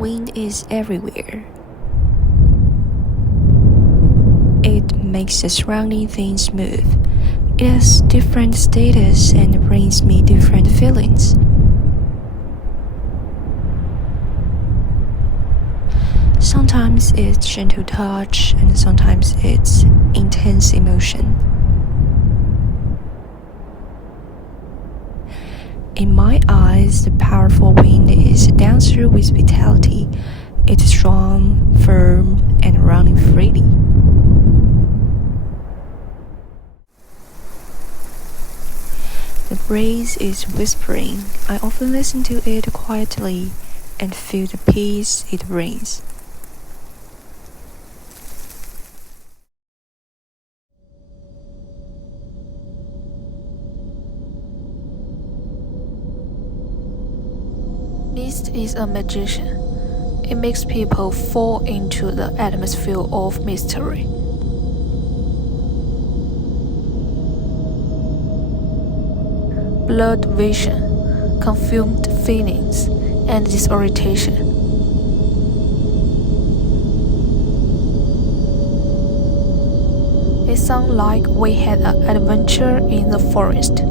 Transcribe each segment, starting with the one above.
Wind is everywhere. It makes the surrounding things move. It has different status and brings me different feelings. Sometimes it's gentle touch, and sometimes it's intense emotion. In my eyes, the powerful wind is a dancer with vitality. It's strong, firm, and running freely. The breeze is whispering. I often listen to it quietly and feel the peace it brings. Mist is a magician. It makes people fall into the atmosphere of mystery. Blurred vision, confused feelings, and disorientation. It sounds like we had an adventure in the forest.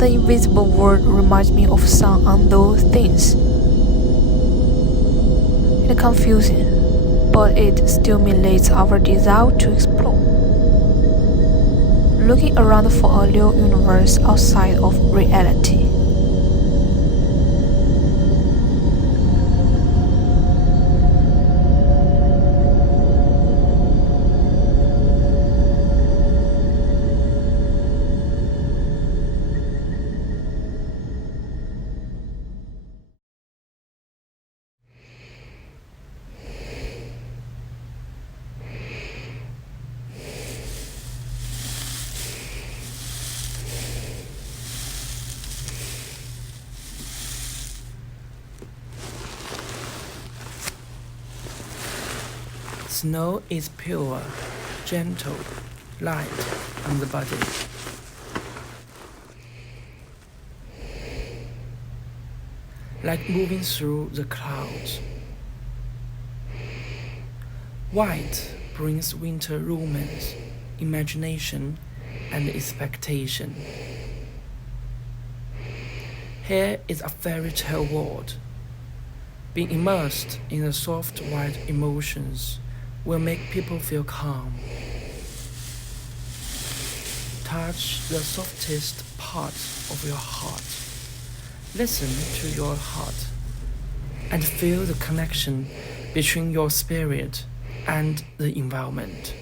The invisible world reminds me of some unknown things. It's confusing, but it stimulates our desire to explore. Looking around for a new universe outside of reality. Snow is pure, gentle, light on the body. Like moving through the clouds. White brings winter romance, imagination, and expectation. Here is a fairy tale world. Being immersed in the soft white emotions will make people feel calm. Touch the softest part of your heart. Listen to your heart and feel the connection between your spirit and the environment.